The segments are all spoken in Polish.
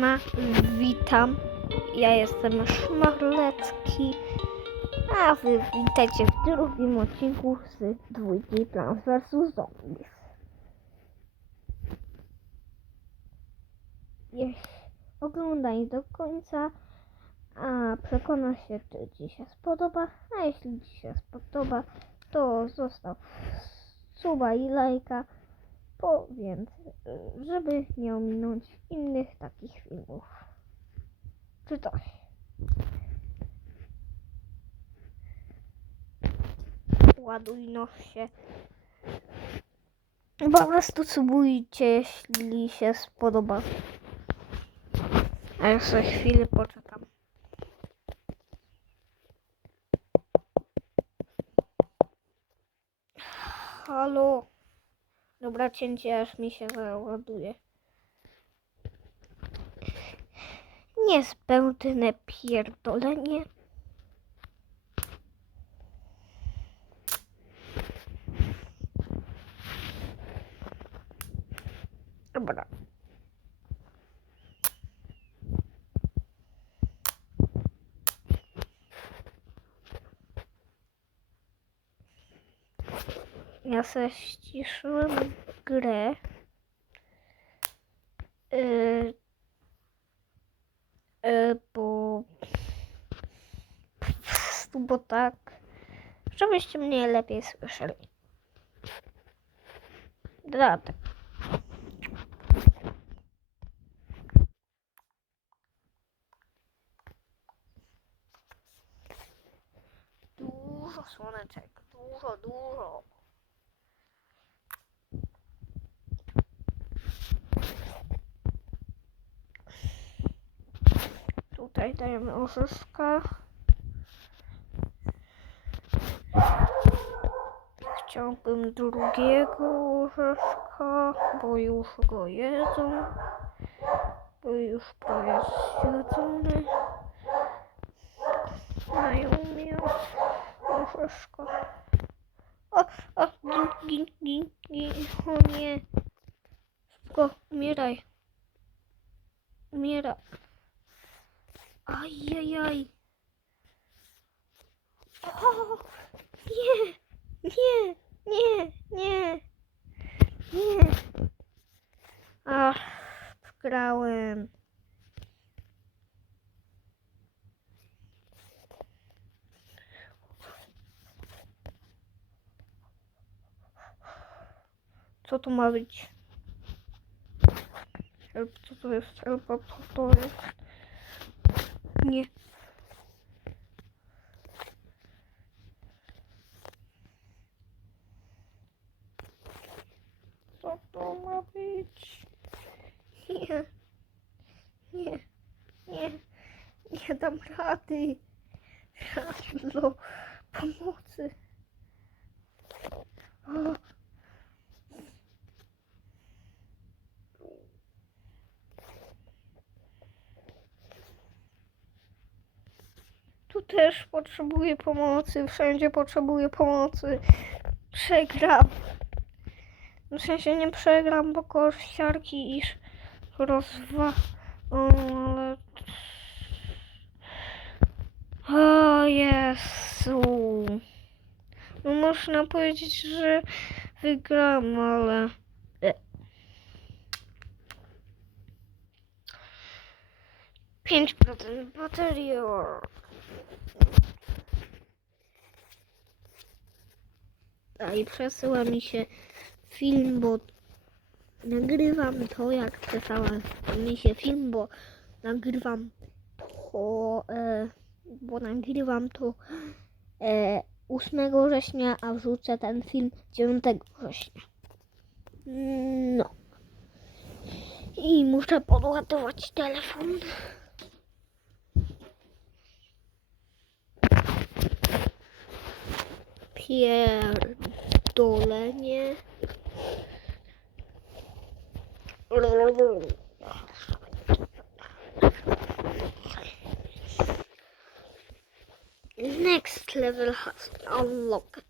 Ma, witam. Ja jestem Szmarlecki, a wy witajcie w drugim odcinku z dwójki Plants vs Zombies. Jeśli oglądaj do końca, a przekona się, czy Ci się spodoba, a jeśli Ci się spodoba, to zostaw suba i lajka po więcej, żeby nie ominąć innych takich filmów. Czy coś. Ładuj no się. Po prostu subujcie, jeśli się spodoba. A jeszcze chwilę poczekam. Halo. Dobra, cięcie aż mi się załaduje. Niezbędne pierdolenie. Dobra. Ja sobie ściszyłem grę. Yy, yy, bo, bo tak, żebyście mnie lepiej słyszeli. Dlatego. Dużo słoneczek, dużo, dużo. Tutaj dajemy orzeszka. Chciałbym drugiego orzeszka, bo już go jedzą. Bo już prawie zjedzony. Mają mnie orzeszka. O, o, gin, gin, gin. O nie. Szybko, umieraj. Umieraj. Ajajaj. O, nie, nie, nie, nie, nie. Ach, przegrałem. Co to ma być? Co to jest? Help, co to jest? Nie. Co to ma być? Nie. Nie. Nie. Nie dam rady. Halo. Pomocy. O. Tu też potrzebuję pomocy, wszędzie potrzebuję pomocy. Przegram. W sensie nie przegram, bo kościarki iż rozwa... Ale... O Jezu. No można powiedzieć, że wygram, ale... E. Pięć procent baterii. o. A i przesyła mi się film, bo nagrywam to, jak przesyła mi się film, bo nagrywam to, e, bo nagrywam to e, 8 września, a wrzucę ten film 9 września. No. I muszę podładować telefon. Pierdolenie. Next level has unlocked.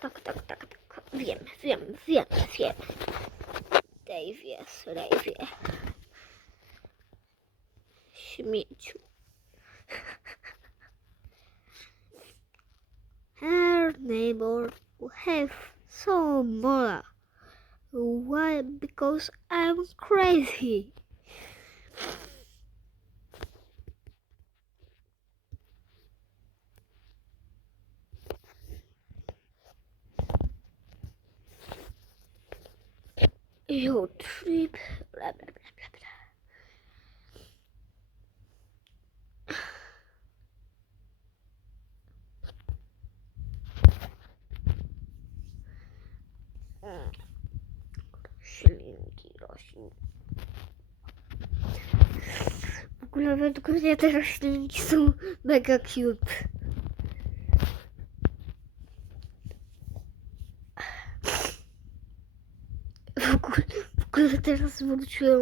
Tak, tak, tak, tak. Wiem, wiem, wiem, wiem. Dave jest, Dave. śmieciu. Neighbor have some more. Why? Because I'm crazy. Your trip. Blah, blah, blah, W ogóle według mnie te roślinki są mega cute. W ogóle, w ogóle teraz zwróciłem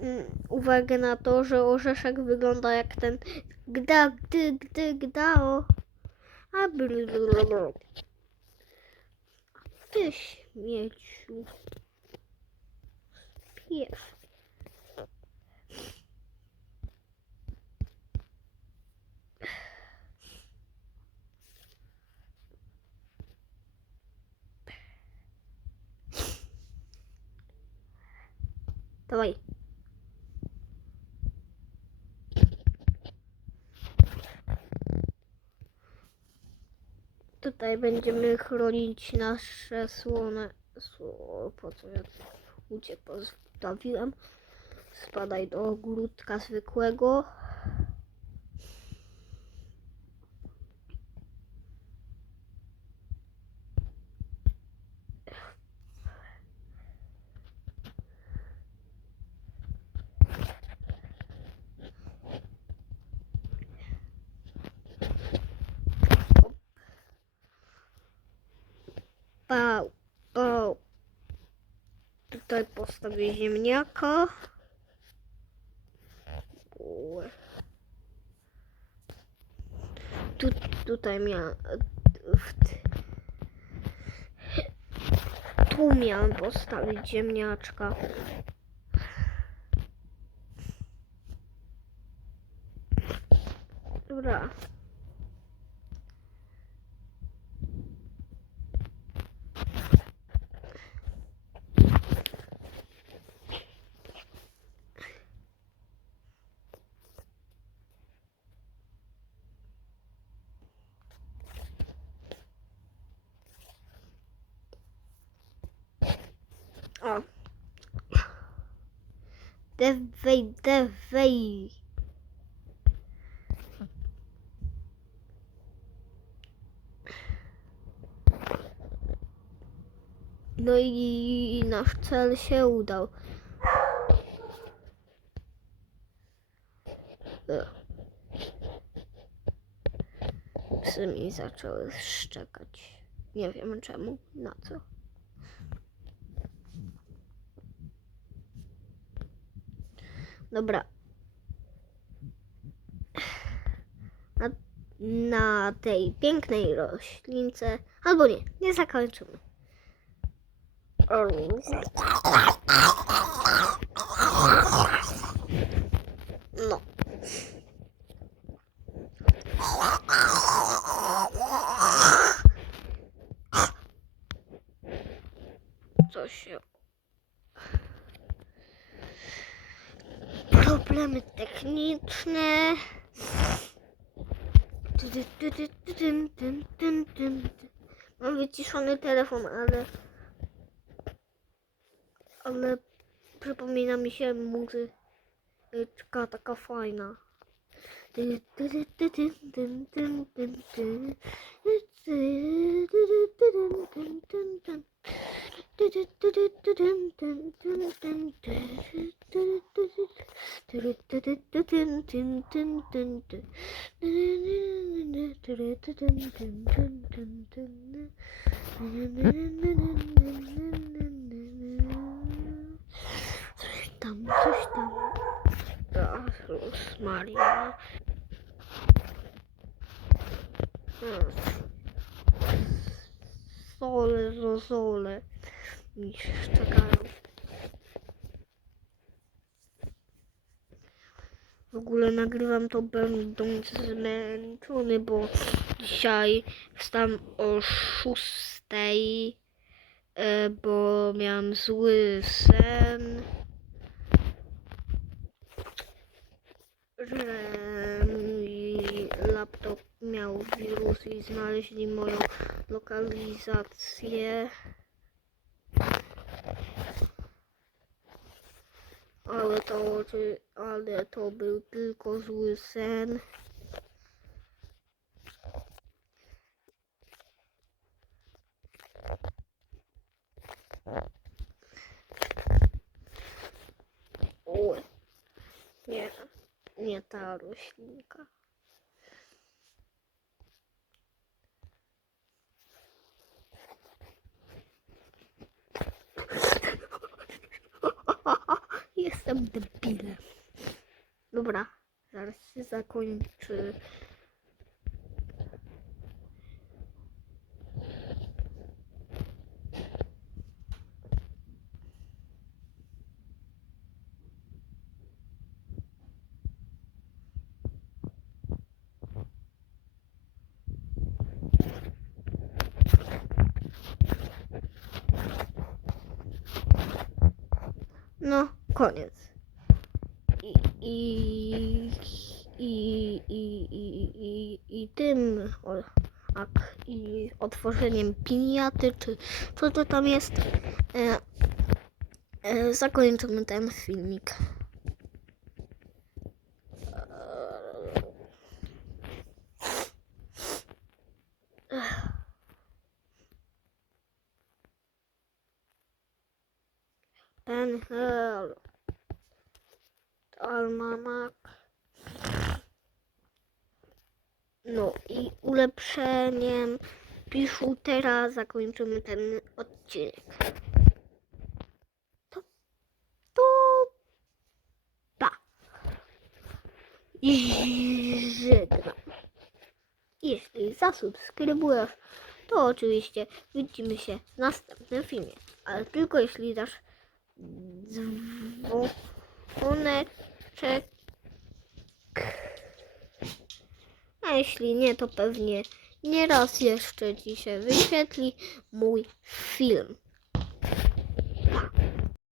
mm, uwagę na to, że orzeszek wygląda jak ten gda, gdy, gdy, gdao. A blablabla. Ty śmieciu. Pies. Dawaj. Tutaj będziemy chronić nasze słone. Sło, po co ja uciek postawiłem? Spadaj do ogródka zwykłego. Pał, pał. Tutaj postawię ziemniaka. Tu, tutaj miałem. Tu miałem postawić ziemniaczka. Dobra. O. Dawaj, dawaj. No i nasz cel się udał. E. Psy mi zaczęły szczekać. Nie wiem czemu, na co. Dobra. Na, na tej pięknej roślince. Albo nie, nie zakończymy. No. Co się problemy techniczne. Tu, tu, tu, tu, tu, tyn, tyn, tyn, tyn, tyn. Mam wyciszony telefon, ale. Ale przypomina mi się muzyczka taka fajna. Tam tam Maria. Sole, sole. Mi czekają. W ogóle nagrywam to będąc zmęczony, bo dzisiaj wstałem o szóstej, e, bo miałem zły sen. Że mój laptop miał wirus i znaleźli moją lokalizację. Ale to, ale to był tylko zły sen. Oj, nie, nie ta roślinka. Jestem debilem. Dobra, zaraz się zakończy. No, koniec. I, i, i, i, i, i, i tym o, ak, i otworzeniem piniaty, czy co to tam jest, e, e, zakończymy ten filmik. Penhel. Almanak. No i ulepszeniem piszutera zakończymy ten odcinek. To, to pa. I żegnam. Jeśli zasubskrybujesz, to oczywiście widzimy się w następnym filmie. Ale tylko jeśli dasz dzwoneczek. A jeśli nie, to pewnie nie raz jeszcze się wyświetli mój film.